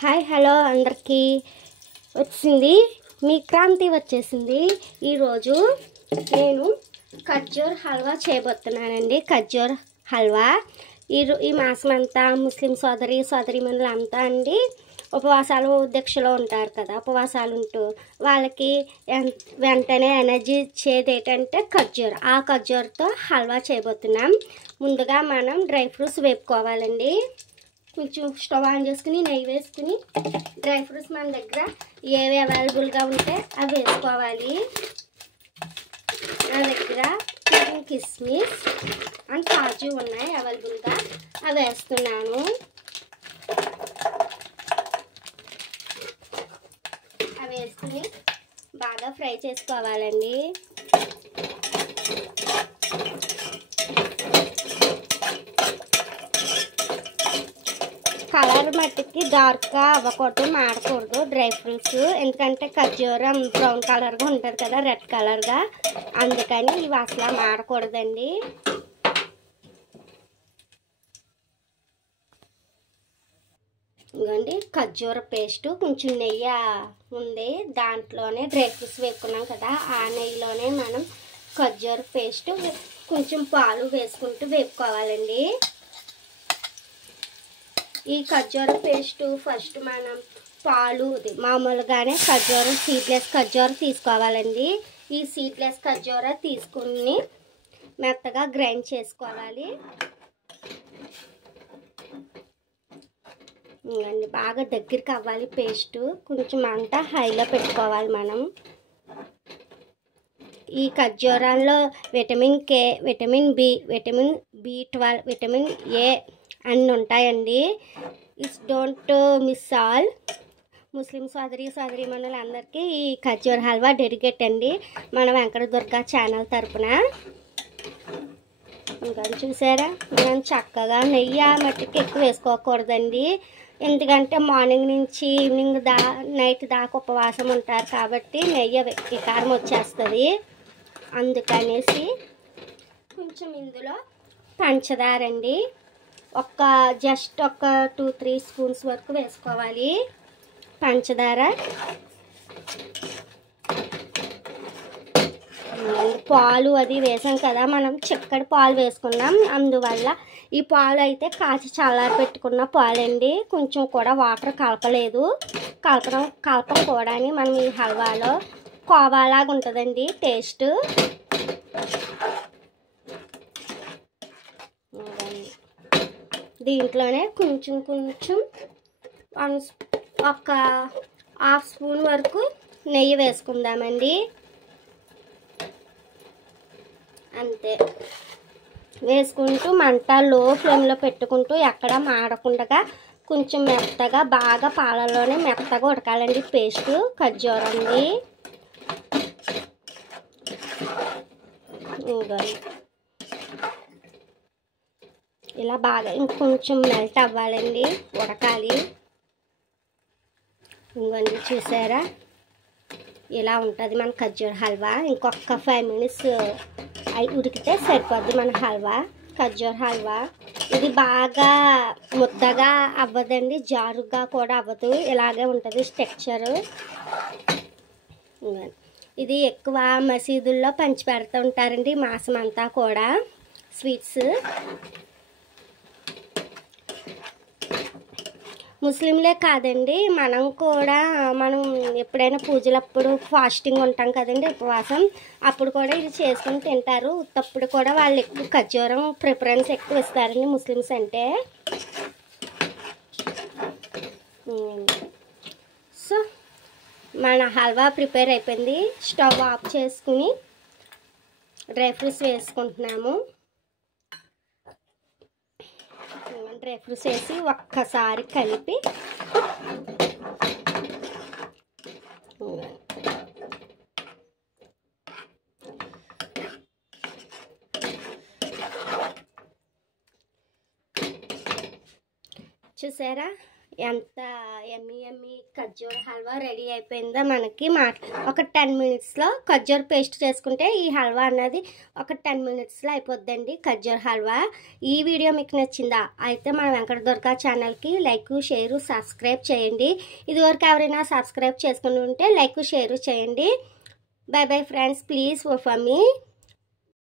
Hi hello అందరికీ వచ్చింది మీ క్రాంతి వచ్చేసింది. ఈరోజు నేను ఖర్జూర్ హల్వా చేయబోతున్నానండి. ఖర్జూర్ హల్వా ఈ మాసం అంతా ముస్లిం సోదరిమణులు అంతా అండి ఉపవాసాలు దీక్షలో ఉంటారు కదా. ఉపవాసాలు ఉంటూ వాళ్ళకి వెంటనే ఎనర్జీ ఇచ్చేది ఏంటంటే ఖర్జూర్. ఆ ఖర్జూర్తో హల్వా చేయబోతున్నాం. ముందుగా మనం డ్రై ఫ్రూట్స్ వేపుకోవాలండి. కొంచెం స్టవ్ ఆన్ చేసుకుని నెయ్యి వేసుకుని డ్రై ఫ్రూట్స్ మన దగ్గర ఏవి అవైలబుల్గా ఉంటే అవి వేసుకోవాలి. నా దగ్గర కిస్మిస్ అండ్ కాజు ఉన్నాయి అవైలబుల్గా, అవి వేస్తున్నాను. అవి వేసుకుని బాగా ఫ్రై చేసుకోవాలండి. కలర్ మట్టికి డార్క్గా అవ్వకూడదు, మాడకూడదు డ్రై ఫ్రూట్స్. ఎందుకంటే ఖర్జూరం బ్రౌన్ కలర్గా ఉంటుంది కదా, రెడ్ కలర్గా, అందుకని ఇవి అసలు మాడకూడదండి. ఇదిగోండి ఖర్జూర పేస్ట్, కొంచెం నెయ్యి ఉంది దాంట్లోనే డ్రై ఫ్రూట్స్ వేసుకున్నాం కదా, ఆ నెయ్యిలోనే మనం ఖర్జూర పేస్ట్ కొంచెం పాలు వేసుకుంటూ వేపుకోవాలండి. ఈ ఖర్జూర పేస్ట్ ఫస్ట్ మనం పాలు మామూలుగానే సీడ్లెస్ ఖర్జూర తీసుకోవాలండి. ఈ సీడ్లెస్ ఖర్జూర తీసుకుని మెత్తగా గ్రైండ్ చేసుకోవాలి. ఇంకండి బాగా దగ్గరికి అవ్వాలి పేస్ట్. కొంచెం అంతా హైలో పెట్టుకోవాలి మనం. ఈ ఖర్జూరాల్లో vitamin K, vitamin B, vitamin B12, vitamin A అన్నీ ఉంటాయండి. It's don't miss all. ముస్లిం సోదరిమణులు అందరికీ ఈ ఖర్జూర్ హల్వా డెడికేట్ అండి మన వెంకట దుర్గా ఛానల్ తరపున. ఇంకా చూసారా, మనం చక్కగా నెయ్యి మట్టికి ఎక్కువ వేసుకోకూడదండి. ఎందుకంటే మార్నింగ్ నుంచి ఈవినింగ్ నైట్ దాకా ఉపవాసం ఉంటారు కాబట్టి నెయ్యి వికారం వచ్చేస్తుంది. అందుకనేసి కొంచెం ఇందులో పంచదారండి జస్ట్ ఒక 2-3 స్పూన్స్ వరకు వేసుకోవాలి పంచదార. పాలు అది వేసాం కదా, మనం చిక్కడి పాలు వేసుకున్నాం. అందువల్ల ఈ పాలు అయితే కాచి చల్లారి పెట్టుకున్న పాలండి. కొంచెం కూడా వాటర్ కలపలేదు. కలపం కూడా మనం ఈ హల్వాలో కోవాలాగా ఉంటుందండి టేస్ట్. దీంట్లోనే కొంచెం ఒక హాఫ్ స్పూన్ వరకు నెయ్యి వేసుకుందామండి. అంతే వేసుకుంటూ మంట లో ఫ్లేమ్లో పెట్టుకుంటూ ఎక్కడ మాడకుండా కొంచెం మెత్తగా బాగా పాలలోనే మెత్తగా ఉడకాలండి పేస్ట్ ఖర్జూరంది. ఇలా బాగా ఇంకొంచెం మెల్ట్ అవ్వాలండి, ఉడకాలి. ఇంకొంచెం చూసారా, ఇలా ఉంటుంది మన ఖర్జూర్ హల్వా. ఇంకొక 5 మినిట్స్ ఉడికితే సరిపోద్ది మన హల్వా, ఖర్జూర్ హల్వా. ఇది బాగా ముద్దగా అవ్వదండి, జారుగా కూడా అవ్వదు, ఇలాగే ఉంటుంది స్ట్రక్చరు. ఇది ఎక్కువ మసీదుల్లో పంచి పెడుతూ ఉంటారండి మాసం అంతా కూడా స్వీట్స్. ముస్లింలే కాదండి, మనం కూడా ఎప్పుడైనా పూజలప్పుడు ఫాస్టింగ్ ఉంటాం కదండి, ఉపవాసం, అప్పుడు కూడా ఇది చేసుకుని తింటారు. ఉత్తప్పుడు కూడా వాళ్ళు ఎక్కువ ఖర్జూరం ప్రిఫరెన్స్ ఎక్కువ ఇస్తారండి ముస్లిమ్స్ అంటే. సో మన హల్వా ప్రిపేర్ అయిపోయింది. స్టవ్ ఆఫ్ చేసుకుని డ్రై ఫ్రూట్స్ వేసుకుంటున్నాము. డ్రై ఫ్రూట్స్ వేసి ఒక్కసారి కలిపి చూసారా, ఎంత ఎమ్మి ఎమ్మి ఖర్జూర హల్వా రెడీ అయిపోయిందో మనకి ఒక 10 మినిట్స్లో ఖర్జూర పేస్ట్ చేసుకుంటే ఈ హల్వా అన్నది ఒక 10 మినిట్స్లో అయిపోద్దండి ఖర్జూర హల్వా. ఈ వీడియో మీకు నచ్చిందా? అయితే మన వెంకట దుర్గా ఛానల్కి లైక్ షేర్ సబ్స్క్రైబ్ చేయండి. ఇదివరకు ఎవరైనా సబ్స్క్రైబ్ చేసుకుని ఉంటే లైక్ షేర్ చేయండి. By bye friends, please for me.